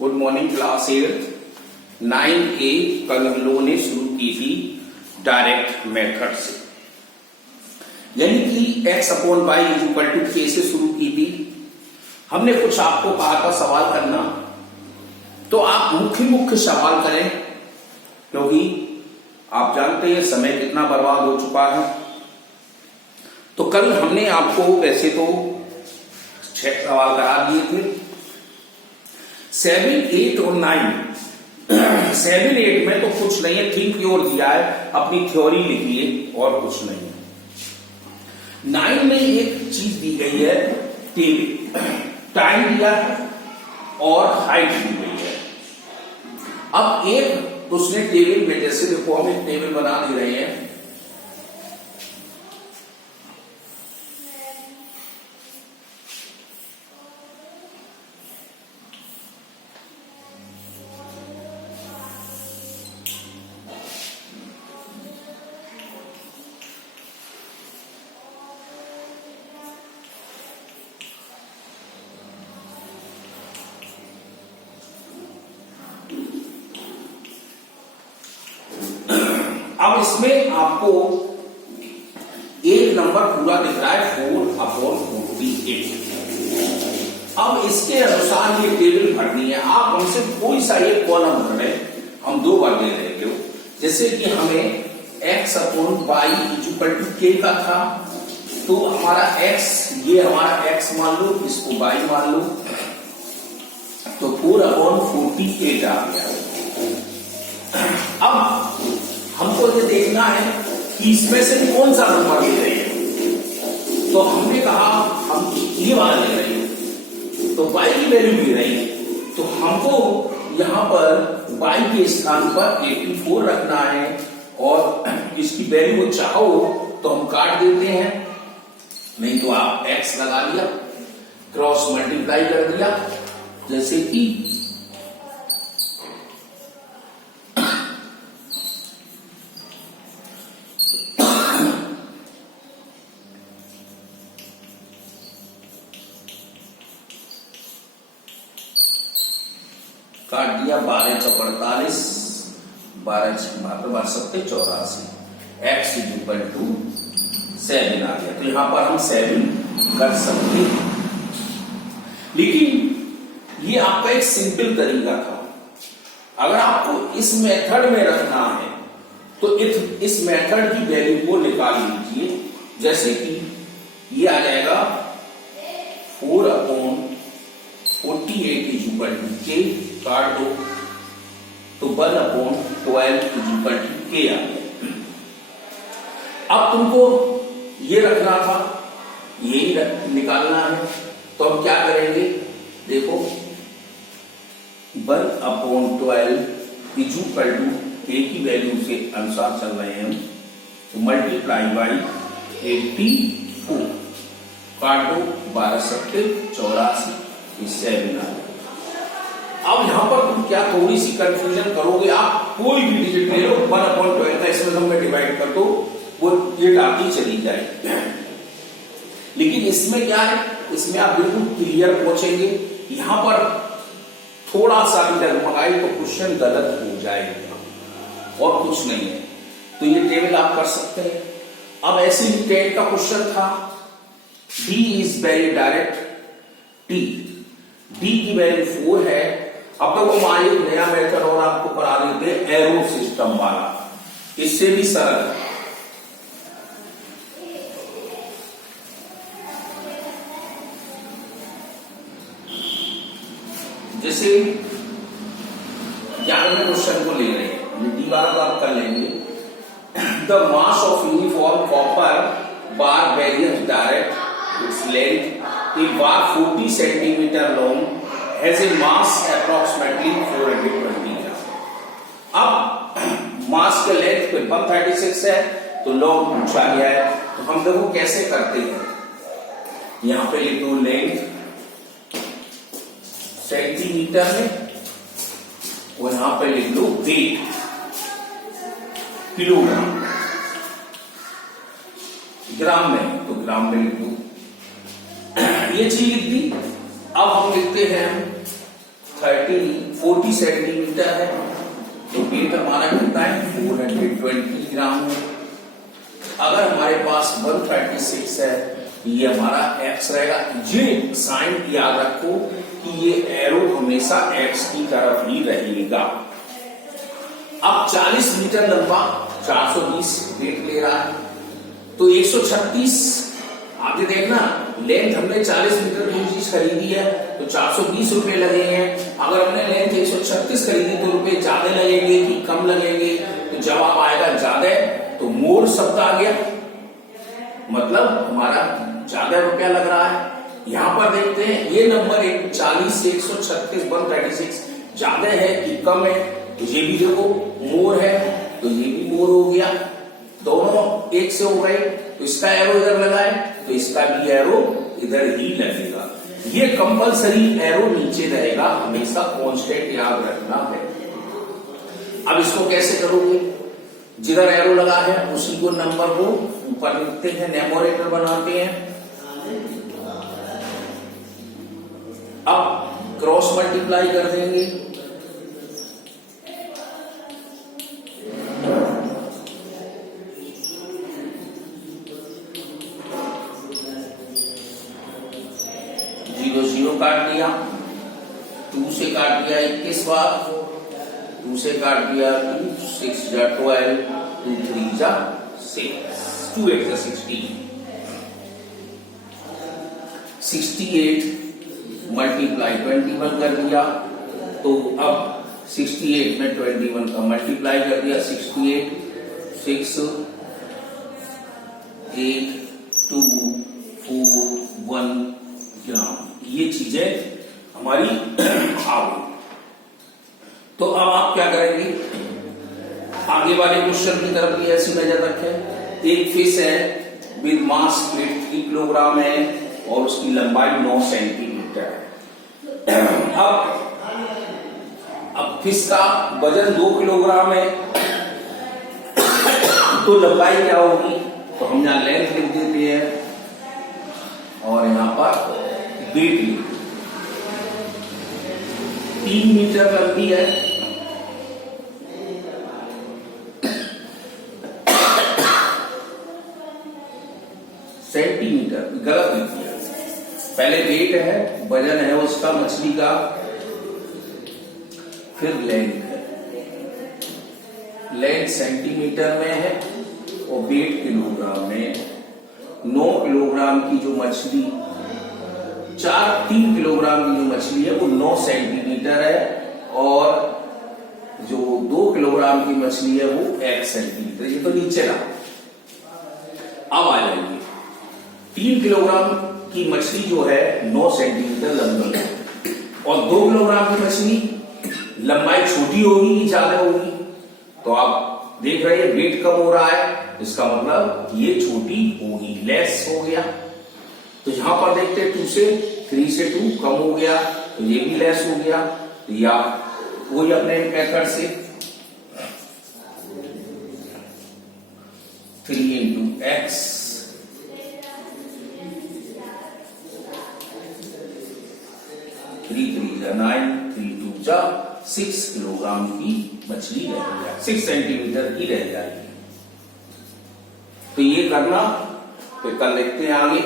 Good morning class 8 9A कल हम लोगों ने शुरू की थी डायरेक्ट मेथड से, यानी कि x upon Y is equal to K से शुरू की थी। हमने कुछ आपको कहा था सवाल करना, तो आप मुख्य सवाल करें, क्योंकि आप जानते हैं समय कितना बर्बाद हो चुका है। तो कल हमने आपको वैसे तो 6 सवाल करा दिए थे, 7, 8 और 9। 7, 8 में तो कुछ नहीं है, थिंक योर दिया है, अपनी थ्योरी लिखिए और कुछ नहीं है। 9 में एक चीज दी गई है, टाइम दिया है और हाइट दी गई है। अब एक उसने टेबल में, जैसे देखो हम एक टेबल बना दे रहे हैं, अब इसमें आपको एक नंबर पूरा दिख रहा है 4/48। अब इसके अनुसार ये टेबल भरनी है। आप हमसे कोई सा एक कॉलम भर रहे, हम 2 बार दे रहे हो। जैसे कि हमें x upon Y is equal to K का था, तो हमारा x, ये हमारा x मान लो, इसको y मान लो, तो 4/48 आ गया। अब हमको ये देखना है कि इसमें से कौन सा नंबर ले रहे हैं। तो हमने कहा हम ये वाला ले रहे हैं, तो y की वैल्यू ले रही है, तो हमको यहां पर y के स्थान पर 84 रखना है, और इसकी वैल्यू चाहो तो हम काट देते हैं, नहीं तो आप x लगा लिया, क्रॉस मल्टीप्लाई कर दिया, जैसे कि काट दिया 12 चौक 48, 12 7 84, x इज इक्वल टू 7 आ गया। तो यहां पर हम 7 कर सकते हैं, लेकिन ये आपका एक सिंपल तरीका था। अगर आपको इस मेथड में रखना है तो इस मेथड की वैल्यू को निकाल लीजिए, जैसे कि ये आ जाएगा 4/48 इज इक्वल टू के, काट दो, तो 1/12 इज इक्वल टू के आ गया। अब तुमको ये रखना था, यही निकालना है, तो हम क्या करेंगे, देखो 1/12 इज इक्वल टू के की वैल्यू से अनुसार चल रहे हैं, तो मल्टीप्लाई बाई 84, काट दो, 12 7 84, 7 आ गया। अब यहां पर तुम क्या थोड़ी सी कंफ्यूजन करोगे, आप कोई भी डिजिट ले लो, 1/12 का इसमें में डिवाइड कर दो, वो ये डालती चली जाएगी। लेकिन इसमें क्या है, इसमें आप बिल्कुल क्लियर पहुंचेंगे। यहां पर थोड़ा सा भी डगमगाई तो क्वेश्चन गलत हो जाएगा, और कुछ नहीं है। तो ये टेबल आप कर सकते हैं। अब ऐसे ही 10 का क्वेश्चन था, D is very direct, D की वैल्यू 4 है। अब तक हम आए एक नया मेथड और आपको करा देते हैं, एरो सिस्टम वाला, इससे भी सरल। जैसे 11वें क्वेश्चन को ले रहे हैं, डी वाला तो आप कर लेंगे। The mass of uniform copper bar various direct its length, A bar 40 centimetre long has a mass approximately 420 ग्राम। अब मास का लेंथ 136 है, तो लॉन्ग पूछा गया है, तो हम देखो कैसे करते हैं। यहां पे लिख दो लेंथ सेंटीमीटर में, और यहां पे लिख लो वेट किलोग्राम, ग्राम में तो ग्राम में लिख दो, ये चीज लिख दी। अब हम लिखते हैं 40 सेंटीमीटर है, तो वेट हमारा कितना है 420 ग्राम है। अगर हमारे पास 136 है, ये हमारा x रहेगा। ये साइन याद रखो कि ये एरो हमेशा x की तरफ ही रहेगा। अब 40 मीटर लंबा 420 वेट ले रहा है, तो 136 आगे देखना, लेंथ हमने 40 मीटर की चीज खरीदी है तो 420 रुपए लगेंगे। अगर हमने लेंथ 136 खरीदी तो रुपए ज्यादा लगेंगे कि कम लगेंगे, तो जवाब आएगा ज्यादा। तो मोर शब्द आ गया, मतलब हमारा ज्यादा रुपया लग रहा है। यहां पर देखते हैं ये नंबर 40 से 136 136 ज्यादा है कि कम है, तो ये भी देखो मोर है, तो ये भी मोर हो गया। दोनों एक से हो गए, तो इसका एरो इधर लगा है, तो इसका भी एरो इधर ही लगेगा। ये कंपलसरी एरो नीचे रहेगा, हमेशा कांस्टेंट याद रखना है। अब इसको कैसे करोगे, जिधर एरो लगा है उसी को नंबर को ऊपर लिखते हैं, न्यूमरेटर बनाते हैं। अब क्रॉस मल्टीप्लाई कर देंगे, जीरो काट दिया, 2 से काट दिया 21 बार, 2 से काट दिया 2, 6 जा 12, 2 3 जा 6, 2 8 जा 16, 68 मल्टीप्लाई 21 कर दिया। तो अब 68 में 21 का मल्टीप्लाई कर दिया, 68 6 8 2 4 1 ग्राम। ये चीजें हमारी आ गई। तो अब आप क्या करेंगे, आगे वाले क्वेश्चन की तरफ भी ऐसी नजर रखें। एक फिश है विद मास 3 किलोग्राम है और उसकी लंबाई 9 सेंटीमीटर है। अब फिश का वजन 2 किलोग्राम है, तो लंबाई क्या होगी, तो हम यहां लेंथ लिख देते हैं और यहां पर वेट लिख, 3 मीटर लंबी है, सेंटीमीटर गलत लिख दिया। पहले वेट है, वजन है उसका मछली का, फिर लेंथ है, लेंथ सेंटीमीटर में है और वेट किलोग्राम में। 9 किलोग्राम की जो मछली 3 किलोग्राम की जो मछली है वो 9 सेंटीमीटर है, और जो 2 किलोग्राम की मछली है वो 1 सेंटीमीटर। ये तो नीचे रहा। अब आ जाएंगे, 3 किलोग्राम की मछली जो है 9 सेंटीमीटर लंबी है, और 2 किलोग्राम की मछली लंबाई छोटी होगी कि ज्यादा होगी, तो आप देख रहे हैं वेट कम हो रहा है, इसका मतलब ये छोटी होगी, लेस हो गया। तो यहां पर देखते हैं 2 से 3 से 2 कम हो गया, तो ये भी लेस हो गया। या वही अपने मेथड से 3 into x 3 3 जा 9, 3 2 जा 6 किलोग्राम की मछली रहेगी, 6 सेंटीमीटर की रह जाएगी। तो ये करना, फिर कल देखते हैं आगे।